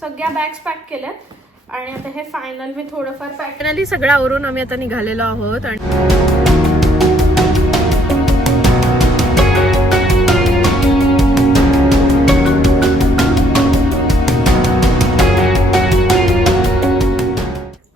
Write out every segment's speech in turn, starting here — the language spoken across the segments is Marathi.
सगळ्या बॅग्स पॅक केल्यात. आणि आता हे फायनल मी थोडंफार पॅक फायनली सगळं आवरून आम्ही आता निघालेलो आहोत आणि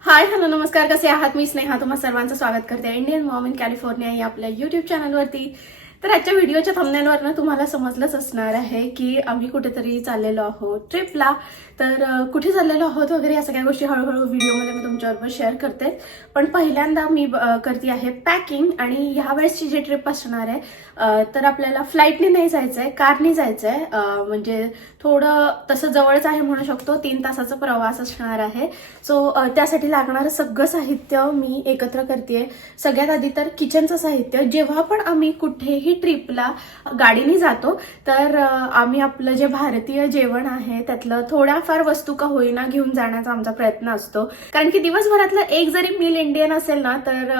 हाय हॅलो नमस्कार. कसे आहात? मी स्नेहा. तुम्हा सर्वांचं स्वागत करते. इंडियन मॉम इन कॅलिफोर्निया या आपल्या युट्यूब चॅनलवरती तर आजच्या व्हिडिओच्या थंबनेलवरनं तुम्हाला समजलंच असणार आहे की आम्ही कुठेतरी चाललेलो आहोत ट्रिपला तर कुठे चाललेलो आहोत वगैरे या सगळ्या गोष्टी हळूहळू व्हिडिओमध्ये मी तुमच्याबरोबर शेअर करते. पण पहिल्यांदा मी करते आहे पॅकिंग आणि ह्या वेळेसची जी ट्रिप असणार आहे तर आपल्याला फ्लाईटने नाही जायचं आहे कारने जायचं आहे म्हणजे थोडं तसं जवळच आहे म्हणू शकतो तीन तासाचा प्रवास असणार आहे. सो त्यासाठी लागणारं सगळं साहित्य मी एकत्र करते सगळ्यात आधी तर किचनचं साहित्य. जेव्हा पण आम्ही कुठेही ट्रिपला गाडीने जातो. तर आम्ही आपलं जे भारतीय जेवण आहे त्यातलं थोड्याफार वस्तू का होईना घेऊन जाण्याचा आमचा प्रयत्न असतो. कारण की दिवसभरातलं एक जरी मील इंडियन असेल ना तर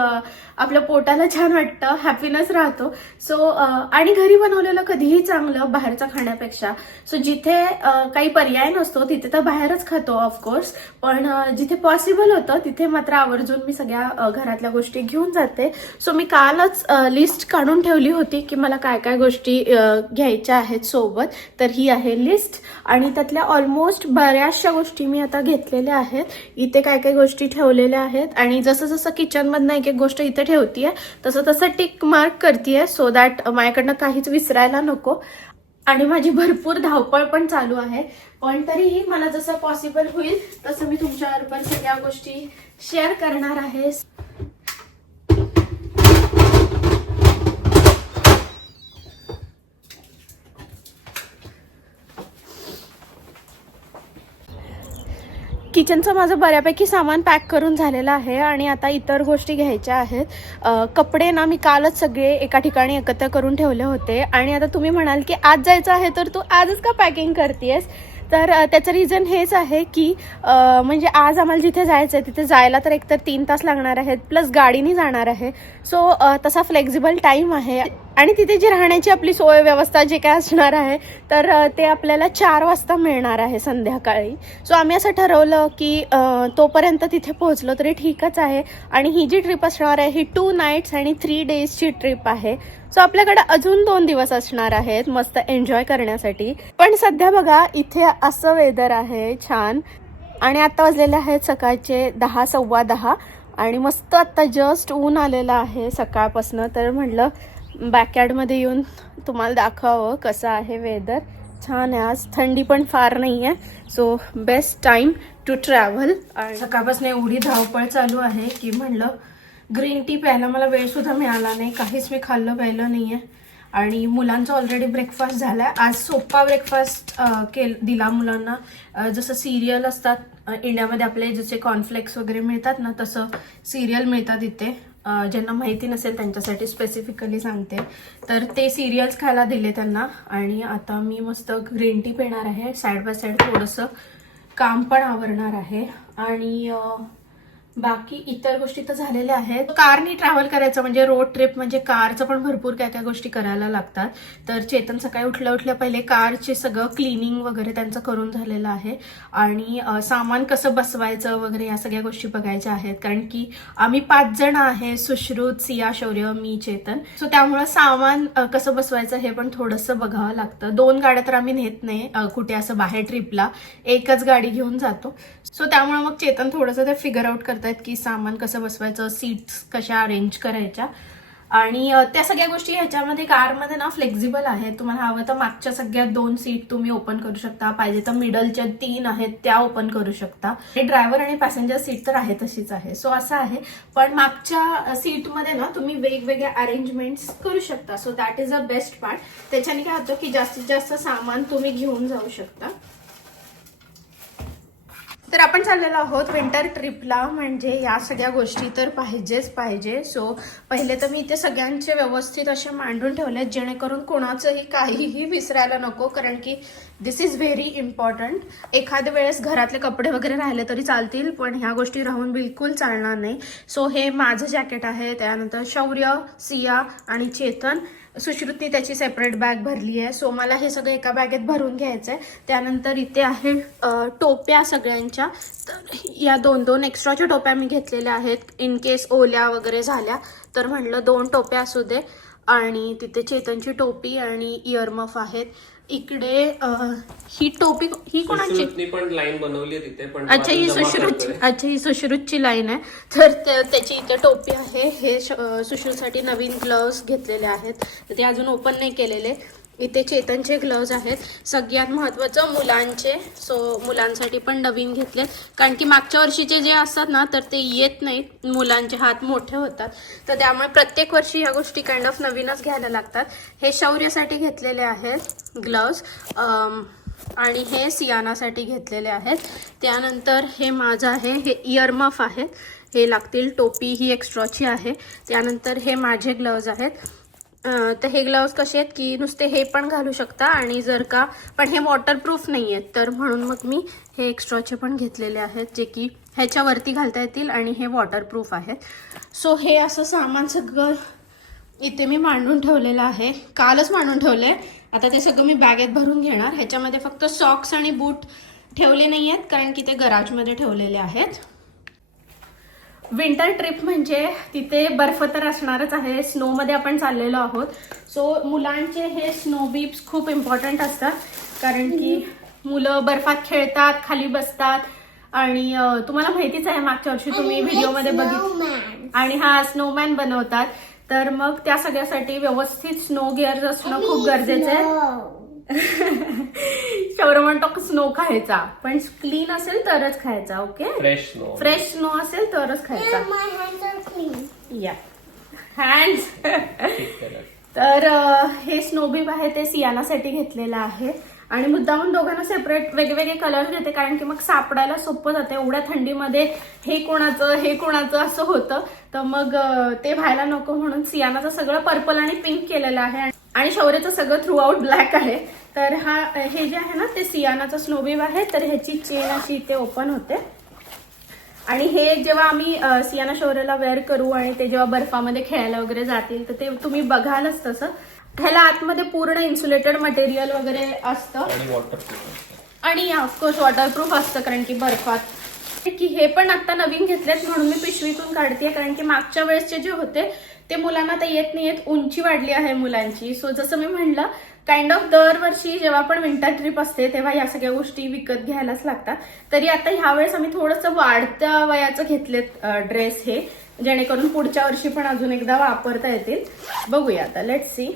आपल्या पोटाला छान वाटतं हॅपीनेस राहतो. सो आणि घरी बनवलेलं कधीही चांगलं बाहेरचं खाण्यापेक्षा. सो जिथे काही पर्याय नसतो तिथे तर बाहेरच खातो ऑफकोर्स पण जिथे पॉसिबल होतं तिथे मात्र आवर्जून मी सगळ्या घरातल्या गोष्टी घेऊन जाते. सो मी कालच लिस्ट काढून ठेवली होती. की मला काय काय गोष्टी घ्यायच्या आहेत सोबत तर ही आहे लिस्ट आणि त्यातल्या ऑलमोस्ट बऱ्याचशा गोष्टी मी आता घेतलेल्या आहेत. इथे काय काय गोष्टी ठेवलेल्या आहेत. आणि जसं जसं किचनमधनं एक एक गोष्ट इथे ठेवतीये तसं तसं टिक मार्क करतेय सो दॅट माझ्याकडनं काहीच विसरायला नको. आणि माझी भरपूर धावपळ पण चालू आहे. पण तरीही मला जसं पॉसिबल होईल तसं मी तुमच्याबरोबर सगळ्या गोष्टी शेअर करणार आहे. किचनचं माझं बऱ्यापैकी सामान पॅक करून झालेलं आहे आणि आता इतर गोष्टी घ्यायच्या आहेत. कपडे ना मी कालच सगळे एका ठिकाणी एकत्र करून ठेवले होते. आणि आता तुम्ही म्हणाल की आज जायचं आहे तर तू आजच का पॅकिंग करतेस तर त्याचं रिझन हेच आहे की म्हणजे आज आम्हाला जिथे जायचं आहे तिथे जायला तर एकतर तीन तास लागणार आहेत प्लस गाडीने जाणार आहे. सो तसा फ्लेक्झिबल टाईम आहे. आणि तिथे जी राहण्याची आपली सोय व्यवस्था जे काय असणार आहे तर ते आपल्याला चार वाजता मिळणार आहे संध्याकाळी. सो आम्ही असं ठरवलं की तोपर्यंत तिथे पोहोचलो तरी ठीकच आहे. आणि ही जी ट्रिप असणार आहे ही टू नाईट्स आणि थ्री डेजची ट्रिप आहे. सो आपल्याकडे अजून दोन दिवस असणार आहेत मस्त एन्जॉय करण्यासाठी. पण सध्या बघा इथे असं वेदर आहे छान. आणि आता वाजलेले आहेत सकाळचे दहा सव्वा दहा. आणि मस्त आत्ता जस्ट ऊन आलेलं आहे सकाळपासनं. तर म्हटलं बॅकयार्डमध्ये येऊन तुम्हाला दाखवावं कसं आहे वेदर छान आहे आज. थंडी पण फार नाही आहे so best time to travel आणि सकाळपासून एवढी धावपळ चालू आहे की म्हणलं ग्रीन टी प्यायला मला वेळसुद्धा मिळाला नाही. काहीच मी खाल्लं प्यायलं नाही आहे आणि मुलांचा ऑलरेडी ब्रेकफास्ट झाला आहे आज सोपा ब्रेकफास्ट केल दिला मुलांना. जसं सिरियल असतात इंडियामध्ये आपले जसे कॉर्नफ्लेक्स वगैरे मिळतात ना तसं सिरियल मिळतात इथे. ज्यांना माहिती नसेल त्यांच्यासाठी स्पेसिफिकली सांगते. तर ते सिरियल्स खायला दिले त्यांना आणि आता मी मस्त ग्रीन टी पिणार आहे. साईड बाय साईड थोडंसं काम पण आवरणार आहे. आणि बाकी इतर गोष्टी तर झालेल्या आहेत. कारनी ट्रॅव्हल करायचं म्हणजे रोड ट्रिप म्हणजे कारचं पण भरपूर काय काय गोष्टी करायला लागतात. तर चेतन सकाळी उठल्या उठल्या पहिले कारचे सगळं क्लिनिंग वगैरे त्यांचं करून झालेलं आहे. आणि सामान कसं बसवायचं वगैरे या सगळ्या गोष्टी बघायच्या आहेत. कारण की आम्ही पाच जण आहे सुश्रुत सिया शौर्य मी चेतन. सो त्यामुळं सामान कसं बसवायचं हे पण थोडंसं बघावं लागतं. दोन गाड्या तर आम्ही नेत नाही कुठे असं बाहेर ट्रिपला एकच गाडी घेऊन जातो. सो त्यामुळे मग चेतन थोडंसं ते फिगर आउट करतायत की सामान कसं बसवायचं सीट्स कशा अरेंज करायच्या. आणि त्या सगळ्या गोष्टी ह्याच्यामध्ये कारमध्ये ना फ्लेक्झिबल आहे तुम्हाला हवं तर मागच्या सगळ्या दोन सीट तुम्ही ओपन करू शकता. पाहिजे तर मिडलच्या तीन आहेत त्या ओपन करू शकता. ड्रायव्हर आणि पॅसेंजर सीट तर आहे तशीच आहे. सो असं आहे. पण मागच्या सीटमध्ये ना तुम्ही वेगवेगळ्या अरेंजमेंट्स करू शकता. So that is a best part त्याच्याने काय होतं की जास्तीत जास्त सामान तुम्ही घेऊन जाऊ शकता. तर आपण चाललेलो आहोत विंटर ट्रिपला म्हणजे या सगळ्या गोष्टी तर पाहिजेच पाहिजे. सो पहिले तर मी इथे सगळ्यांचे व्यवस्थित असे मांडून ठेवलेत जेणेकरून कोणाचंही काहीही विसरायला नको. कारण की दिस इज व्हेरी इम्पॉर्टंट एखाद्या वेळेस घरातले कपडे वगैरे राहिले तरी चालतील पण ह्या गोष्टी राहून बिलकुल चालणार नाही. सो हे माझं जॅकेट आहे. त्यानंतर शौर्य सिया आणि चेतन. सुश्रुतनी त्याची सेपरेट बॅग भरली आहे. सो मला हे सगळं एका बॅगेत भरून घ्यायचं आहे त्यानंतर इथे आहे टोप्या सगळ्यांच्या. तर या दोन दोन एक्स्ट्राच्या टोप्या मी घेतलेल्या आहेत. इन केस ओल्या वगैरे झाल्या तर म्हणलं दोन टोप्या असू दे. आणि तिथे चेतनची टोपी आणि इयरमफ आहेत. इकडे ही टोपी ही कोणाची? पण लाईन बनवली तिथे पण अच्छा ही सुश्रुतची. अच्छा ही सुश्रुतची लाईन आहे. तर त्या- त्याची इथे टोपी आहे. हे सुश्रुतसाठी नवीन ग्लव्स घेतलेले आहेत. ते अजून ओपन नाही केलेले. इथे चेतनचे ग्लव्ज आहेत. सगळ्यात महत्त्वाचं मुलांचे सो मुलांसाठी पण नवीन घेतलेत. कारण की मागच्या वर्षीचे जे असतात ना तर ते येत नाहीत. मुलांचे हात मोठे होतात. तर त्यामुळे प्रत्येक वर्षी ह्या गोष्टी काइंड ऑफ नवीनच घ्यायला लागतात. हे शौर्यासाठी घेतलेले आहेत ग्लव्ज आणि हे सियानासाठी घेतलेले आहेत. त्यानंतर हे माझं आहे. हे इयरमफ आहे हे लागतील टोपी. ही एक्स्ट्राची आहे. त्यानंतर हे माझे ग्लव्ज आहेत. तर हे ग्लव्ज कसे आहेत की नुसते हे पण घालू शकता आणि जर का पण हे वॉटरप्रूफ नाही आहेत तर म्हणून मग मी हे एक्स्ट्राचे पण घेतलेले आहेत जे की ह्याच्यावरती घालता येतील आणि हे वॉटरप्रूफ आहेत. सो हे असं सामान सगळं इथे मी मांडून ठेवलेलं आहे. कालच मांडून ठेवले. आता ते सगळं मी बॅगेत भरून घेणार. ह्याच्यामध्ये फक्त सॉक्स आणि बूट ठेवले नाही आहेत कारण की ते गराजमध्ये ठेवलेले आहेत. विंटर ट्रिप म्हणजे तिथे बर्फ तर असणारच आहे. स्नोमध्ये आपण चाललेलो आहोत. सो मुलांचे हे स्नो बीप्स खूप इम्पॉर्टंट असतात. कारण की मुलं बर्फात खेळतात खाली बसतात. आणि तुम्हाला माहितीच आहे मागच्या वर्षी तुम्ही व्हिडिओमध्ये बघितलं. आणि हा स्नोमॅन बनवतात. तर मग त्या सगळ्यासाठी व्यवस्थित स्नो गिअर असणं खूप गरजेचं आहे. शौर्य म्हणतो स्नो खायचा. पण क्लीन असेल तरच खायचा okay fresh snow fresh snow असेल तरच खायचा. या करा. तर हे स्नोबीब आहे ते सियानासाठी घेतलेलं आहे. आणि मुद्दामून दोघांना सेपरेट वेगवेगळे कलर घेते कारण की मग सापडायला सोपं जाते. एवढ्या थंडीमध्ये हे कोणाचं हे कोणाचं असं होतं. तर मग ते व्हायला नको म्हणून सियानाचं सगळं पर्पल आणि पिंक केलेलं आहे. आणि शौर्याचं सगळं थ्रू आउट ब्लॅक आहे. तर हा हे जे आहे ना ते सियानाचं स्नोबीब आहे तर ह्याची चेन अशी इथे ओपन होते. आणि हे जेव्हा आम्ही सियाना शौर्यला वेअर करू आणि ते जेव्हा बर्फामध्ये खेळायला वगैरे जातील तर ते तुम्ही बघालच तसं. ह्याला आतमध्ये पूर्ण इन्सुलेटेड मटेरियल वगैरे असतं. आणि वॉटरप्रूफ आणि ऑफकोर्स वॉटरप्रूफ असतं कारण की बर्फात. की हे पण आता नवीन घेतलेत म्हणून मी पिशवीतून काढते कारण की मागच्या वेळेसचे जे होते ते मुलांना आता येत नाही येत उंची वाढली आहे मुलांची. सो जसं मी म्हणलं काइंड ऑफ दरवर्षी जेव्हा पण विंटर ट्रिप असते तेव्हा या सगळ्या गोष्टी विकत घ्यायलाच लागतात. तरी आता ह्यावेळेस आम्ही थोडंसं वाढत्या वयाचं घेतलेत ड्रेस हे जेणेकरून पुढच्या वर्षी पण अजून एकदा वापरता येतील. बघूया आता. लेट सी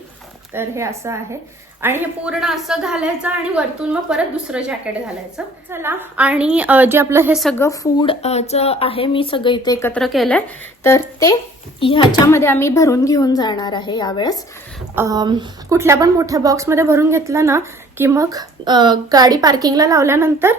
तर हे असं आहे. आणि हे पूर्ण असं घालायचं आणि वरतून मग परत दुसरं जॅकेट घालायचं. चला. आणि जे आपलं हे सगळं फूड आहे मी सगळं इथे एकत्र केलंय. तर ते ह्याच्यामध्ये आम्ही भरून घेऊन जाणार आहे यावेळेस. कुठल्या पण मोठ्या बॉक्समध्ये भरून घेतलं ना की मग गाडी पार्किंगला लावल्यानंतर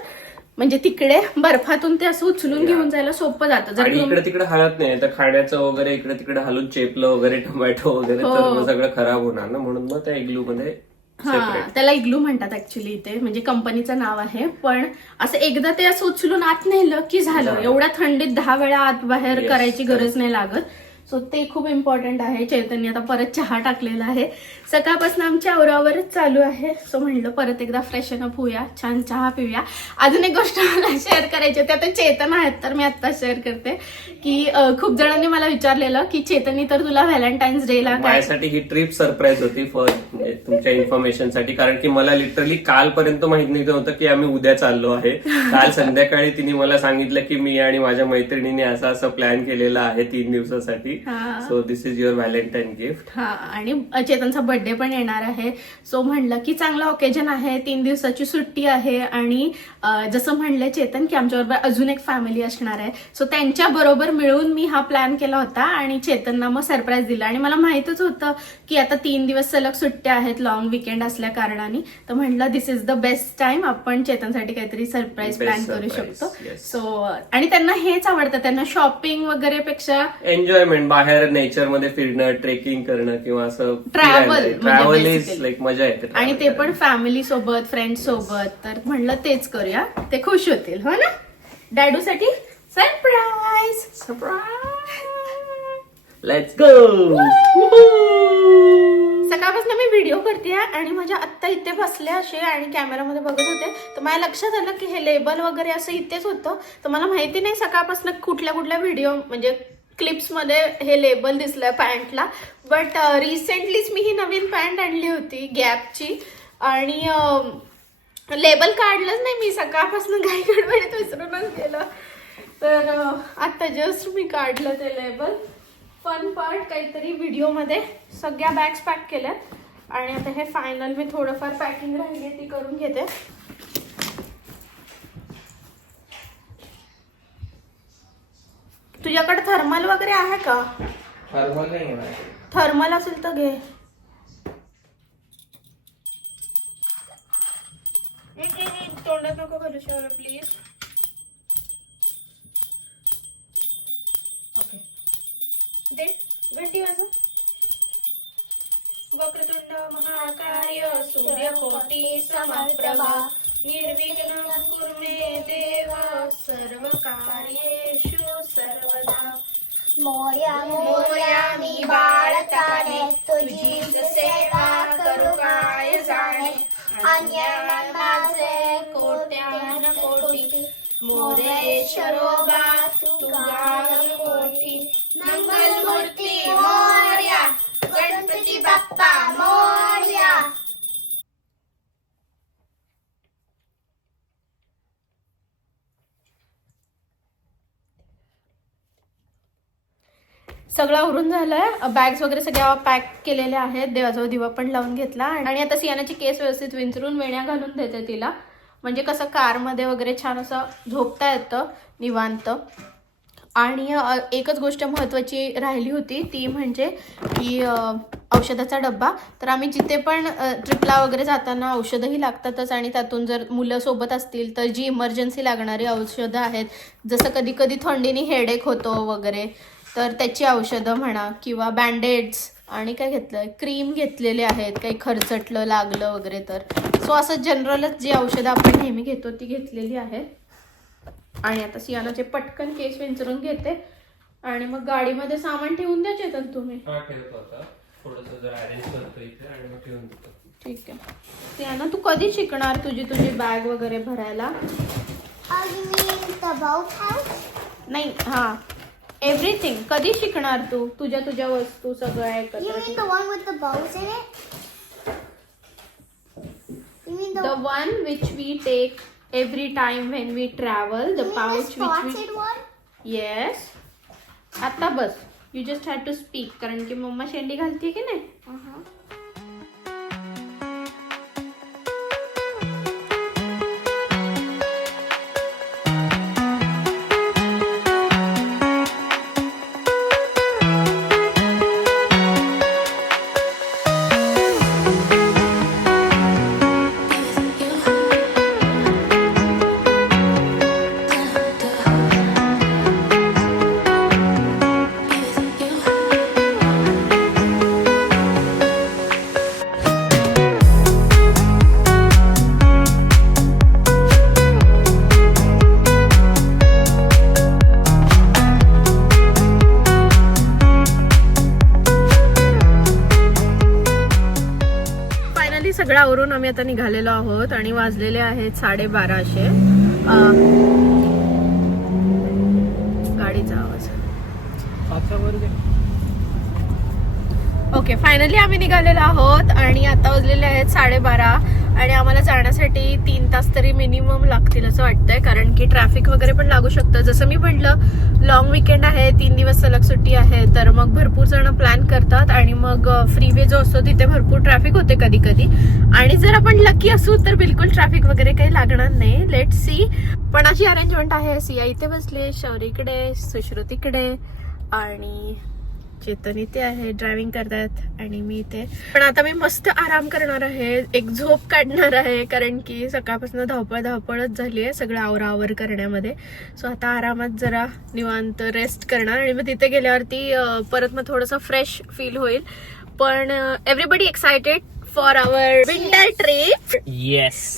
म्हणजे तिकडे बर्फातून ते असं उचलून घेऊन जायला सोपं जातं. जर इकडे तिकडे हलत नाही तर खाण्याचं वगैरे इकडे तिकडे हलून चेपलं वगैरे टोमॅटो वगैरे हो. तर मग सगळं खराब होणार ना? म्हणून मग त्या इग्लू मध्ये हा त्याला इग्लू म्हणतात ऍक्च्युली इथे. म्हणजे कंपनीचं नाव आहे. पण असं एकदा ते असं उचलून आत नेलं की झालं. एवढ्या थंडीत दहा वेळा आत बाहेर करायची गरज. नाही लागत. सो ते खूप इम्पॉर्टंट आहे. चैतन्य आता परत चहा टाकलेला आहे. सकाळपासून आमच्या आवरावरच चालू आहे. सो म्हणलं परत एकदा फ्रेशन अप होऊया. छान चहा पिऊया. अजून एक गोष्ट मला शेअर करायची होती. आता चेतन आहेत तर मी आता शेअर करते. की खूप जणांनी मला विचारलेलं की चेतनी तर तुला व्हॅलेंटाईन्स डे ला माझ्यासाठी ही ट्रिप सरप्राईज होती फॉर म्हणजे तुमच्या इन्फॉर्मेशनसाठी. कारण की मला लिटरली कालपर्यंत माहीत नाही होतं की आम्ही उद्या चाललो आहे. काल संध्याकाळी तिने मला सांगितलं की मी आणि माझ्या मैत्रिणीने असं असं प्लॅन केलेला आहे तीन दिवसासाठी. हा. So this is your Valentine gift हा आणि चेतनचा बर्थडे पण येणार आहे. सो म्हणलं की चांगला ओकेजन आहे तीन दिवसाची सुट्टी आहे आणि जसं म्हणलं चेतन की आमच्याबरोबर अजून एक फॅमिली असणार आहे. सो त्यांच्या बरोबर मिळून मी हा प्लॅन केला होता आणि चेतनना मग सरप्राईज दिला. आणि मला माहितच होतं की आता तीन दिवस सलग सुट्ट्या आहेत लॉंग विकेंड असल्या कारणाने. तर म्हणलं this is the best time आपण चेतनसाठी काहीतरी सरप्राईज प्लॅन करू शकतो. सो आणि त्यांना हेच आवडतं. त्यांना शॉपिंग वगैरे पेक्षा एन्जॉयमेंट बाहेर नेचरमध्ये फिरणं ट्रेकिंग करणं किंवा असं म्हणजे ट्रॅव्हल इज. लाईक मजा येते आणि ते पण. फॅमिली सोबत फ्रेंड सोबत. तर म्हणलं तेच करूया. ते खुश होतील हो ना? डॅडू साठी सरप्राईज सरप्राईज लेट्स गो सकाळपासून मी व्हिडिओ करते आणि माझ्या आत्ता इथे बसले असे आणि कॅमेरामध्ये बघत होते. तर माझ्या लक्षात आलं की हे लेबल वगैरे असं इथेच होतं. तर मला माहिती नाही सकाळपासून कुठल्या कुठल्या व्हिडिओ म्हणजे क्लिप्समध्ये हे लेबल दिसलंय पॅन्टला बट रिसेंटलीच मी ही नवीन पॅन्ट आणली होती गॅपची आणि लेबल काढलंच नाही मी. सकाळपासून काही गडबडीत विसरूनच गेलं. तर आत्ता जस्ट मी काढलं ते लेबल फन पार्ट काहीतरी व्हिडिओमध्ये सगळ्या बॅग्स पॅक केल्यात. आणि आता हे फायनल मी थोडंफार पॅकिंग राहिली ती करून घेते. तुझ्याकडे थर्मल वगैरे आहे का? थर्मल नाही थर्मल असेल तर घे. तोंडात नको घालू शौर्य प्लीज ओके. दे घंटी वाजव. वक्रतुंड महाकार्य सूर्यकोटी समप्रभा निर्विघ्न कुर्मे देव सर्व कार्येषु मोर्या मोर्या मी बाळताने तुझी सेवा करू काय जाणे? अन्य माझे कोट्यान कोटी. मोरेश्वरोबा तू गाल कोटी मंगल मूर्ती मोर्या. गणपती बाप्पा मोर्या. सगळं आवरून झालंय. बॅग्स वगैरे सगळ्या पॅक केलेल्या आहेत. देवाजवळ दिवा पण लावून घेतला. आणि आता सियानाची केस व्यवस्थित विंचरून वेण्या घालून देते तिला. म्हणजे कसं कारमध्ये वगैरे छान असं झोपता येतं निवांत. आणि एकच गोष्ट महत्त्वाची राहिली होती ती म्हणजे की औषधाचा डब्बा. तर आम्ही जिथे पण ट्रिपला वगैरे जाताना औषधंही लागतातच. आणि त्यातून जर मुलं सोबत असतील तर जी इमर्जन्सी लागणारी औषधं आहेत जसं कधी कधी थंडीने हेडेक होतो वगैरे तर त्याची औषधं म्हणा किंवा बँडेड्स आणि काय घेतलं क्रीम घेतलेले आहेत काही खरचटलं लागलं वगैरे तर. सो असं जनरलच जी औषधं आपण नेहमी घेतो ती घेतलेली आहेत आणि आता सियानाचे पटकन केस विंचरून घेते. आणि मग गाडीमध्ये सामान ठेवून द्या चेतन तुम्ही. ठेवतो आता. थोडस जर अरेंज करतो इथे आणि मग ठेवून देतो. ठीक आहे. सियाना तू कधी शिकणार तुझी तुझी बॅग वगैरे भरायला? नाही हा. एव्हरीथिंग कधी शिकणार तू? तुझ्या तुझ्या वस्तू सगळ्या You एकत्र mean the one with the bows in it? You mean the, the one which we take every time when we travel the mean the pouch which we spotted one? Yes आता बस. You just had to speak कारण की मम्मा शेंडी घालते की नाही? Uh-huh. फायनली सगळं आवरून आम्ही आता निघालेलो आहोत आणि वाजलेले आहेत साडेबाराशे. गाडीचा आवाज. ओके फायनली आम्ही निघालेलो आहोत आणि आता वाजलेले आहेत साडेबारा. आणि आम्हाला जाण्यासाठी तीन तास तरी मिनिमम लागतील असं वाटतंय कारण की ट्रॅफिक वगैरे पण लागू शकतं. जसं मी म्हटलं लॉंग विकेंड आहे तीन दिवस सलग सुट्टी आहे तर मग भरपूर जण प्लॅन करतात आणि मग फ्रीवे जो असतो तिथे भरपूर ट्रॅफिक होते कधी कधी आणि जर आपण लकी असू तर बिलकुल ट्रॅफिक वगैरे काही लागणार नाही. लेट सी पण अशी अरेंजमेंट आहे. सिया इथे बसले शौरीकडे सुश्रुतीकडे आणि चेतन इथे आहे ड्रायव्हिंग करतात आणि मी इथे. पण आता मी मस्त आराम करणार आहे एक झोप काढणार आहे कारण की सकाळपासून धावपळ धावपळच झाली आहे सगळं आवरावर करण्यामध्ये. सो आता आरामात जरा निवांत रेस्ट करणार आणि मग तिथे गेल्यावरती परत मग थोडंसं फ्रेश फील होईल. पण everybody excited for our winter trip yes.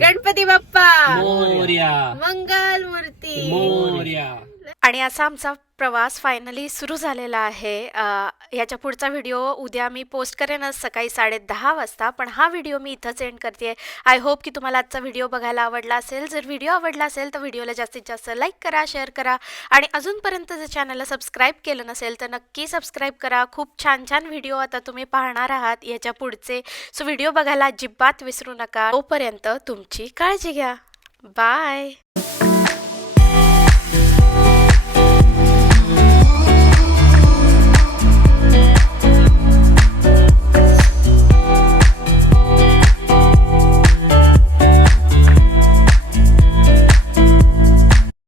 Ganpati Bappa Morya मंगल मूर्ती मोर्या आणि असा आमचा प्रवास फायनली सुरू झालेला आहे. याच्या ह्याच्या पुढचा व्हिडिओ उद्या मी पोस्ट करेनच सकाळी साडे दहा वाजता पण हा व्हिडिओ मी इथंच एंड करते. आय होप की तुम्हाला आजचा व्हिडिओ बघायला आवडला असेल. जर व्हिडिओ आवडला असेल तर व्हिडिओला जास्तीत जास्त लाईक करा शेअर करा आणि अजूनपर्यंत जर चॅनलला सबस्क्राईब केलं नसेल तर नक्की सबस्क्राईब करा. खूप छान छान व्हिडिओ आता तुम्ही पाहणार आहात याच्या पुढचे. सो व्हिडिओ बघायला अजिबात विसरू नका. तोपर्यंत तुमची काळजी घ्या. बाय